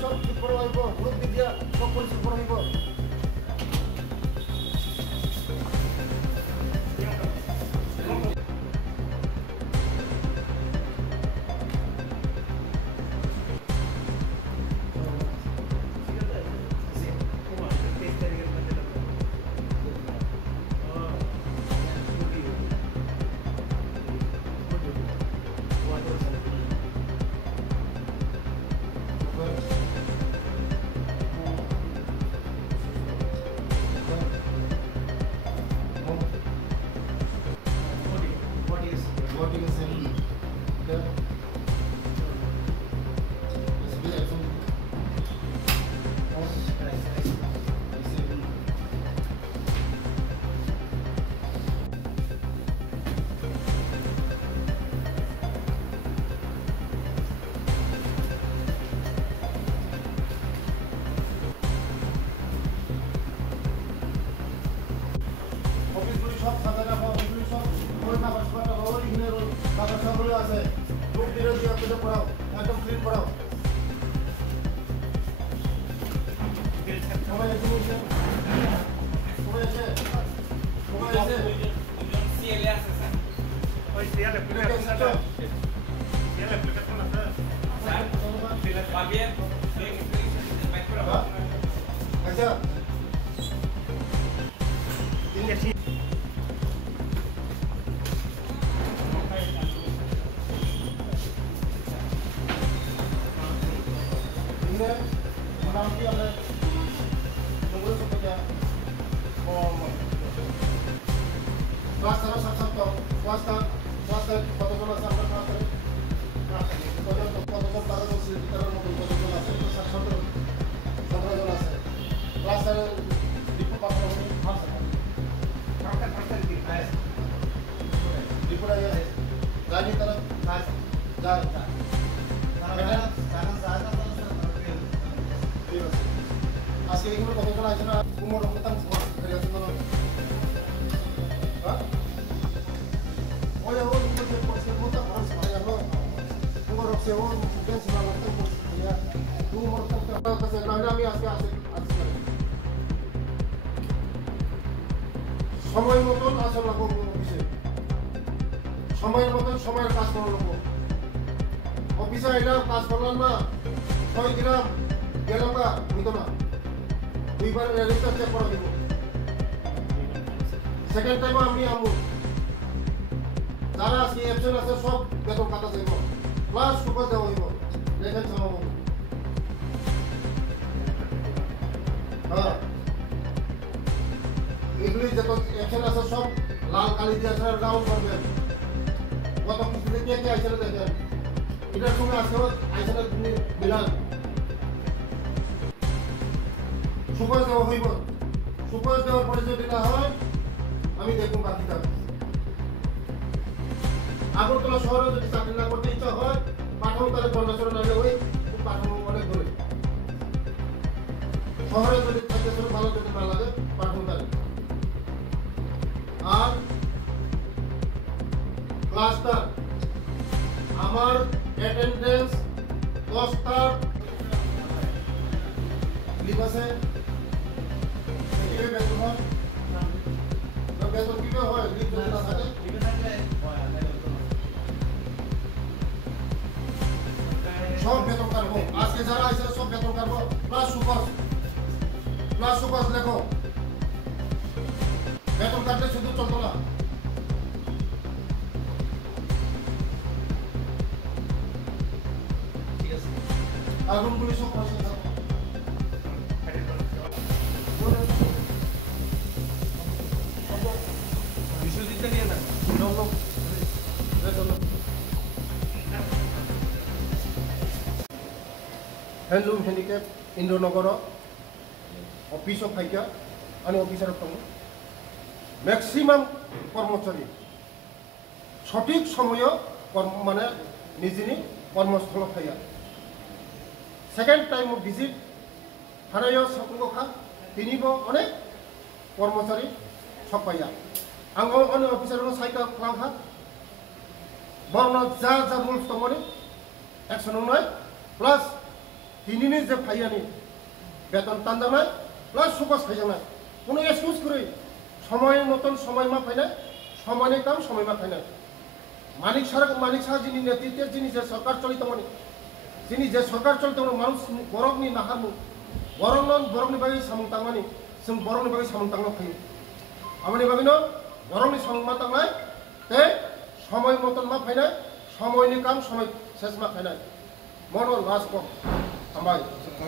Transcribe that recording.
সব ঠিক করে হইব গ্রুপ দিয়া সব পরিষ্কার করে হইব সময় মতন আসল লাগবো অফিসে সময়ের মতন সময়ের কাজ করা লাগবো অফিসে আইলাম কাজ করলাম না 6 দিলাম গেলাম না হইতো না দুইবার রেজিস্টার চেক করা দিব সেকেন্ড টাইম আমি আমু যারা আজকে অ্যাবসেন্ট আছে সব বেতন কাটা যাইব প্লাস সুপার দেওয়া হইব লেখেন চালাবো হ্যাঁ এগুলি যত অ্যাকশন আছে সব লাল কালি দিয়ে আছে ডাউন করবেন কত কিছু কে কে আইসে দেখেন এটার সঙ্গে আজকে আইসে মিলান সুপার দেওয়া হইব সুপার দেওয়ার পরে যদি না হয় আমি দেখুন বাকি থাকবো আগরতলা শহরে যদি চাকরি না করতে ইচ্ছা হয় পাঠানো তাহলে বন্যাচরণ নামলে ওই পাঠানো অনেক দূরে শহরে যদি থাকতে ভালো যদি না লাগে পাঠানো তাহলে আর ক্লাসটা আমার অ্যাটেন্ডেন্স 10টা লিভ আছে কিভাবে বেতন হয় বেতন কিভাবে হয় লিভ যদি না থাকে সব বেতন কাটবো আজকে যারা আছে সব বেতন কাটবো প্লাস সুপার লেখো বেতন কাটলে শুধু চলতো না ঠিক আছে আগুনগুলি সব পয়সা থাকবো বিশ্বজিৎটা নিয়ে না হ্যান্ডলুম হ্যান্ডিক্যাপ ইন্দ্রনগর অফিস ফাইকা আমি অফিসার দङ ম্যাক্সিমাম কর্মচারী সঠিক সময় মানে নিজনি কর্মস্থল ফাইয়া সেকেন্ড টাইম ভিজিট থানায় সাকুগখা তিনিব অনেক কর্মচারী সব পাইয়া आं अने अफिसार साइका खालामखा बरना जा रुल्स दङ एक्शन होनाय प्लास दिनैनि जे फाइयानि बेतन तानजानाय प्लास सुपास फाइजानाय কোনো एक्सक्यूज करै समय मतन समय मा फाइनाय সময়नि काम समय मा फाइनाय मानिक साहा जिनि नेतृत्व जिनि जे सरकार चलितमनि जिनि जे सरकार चलितमनि मानुस बरकनि नाहामु बरकनि बागै सामुं तांमानि जों बरकनि बागै सामुं तांनो फायो आमानि बागैनो बरकनि सामुं मा तांनाय ते समय मतन मा फाइनाय সময়नि काम समय सेस मा फाइनाय मनो लास्ट को हामबाय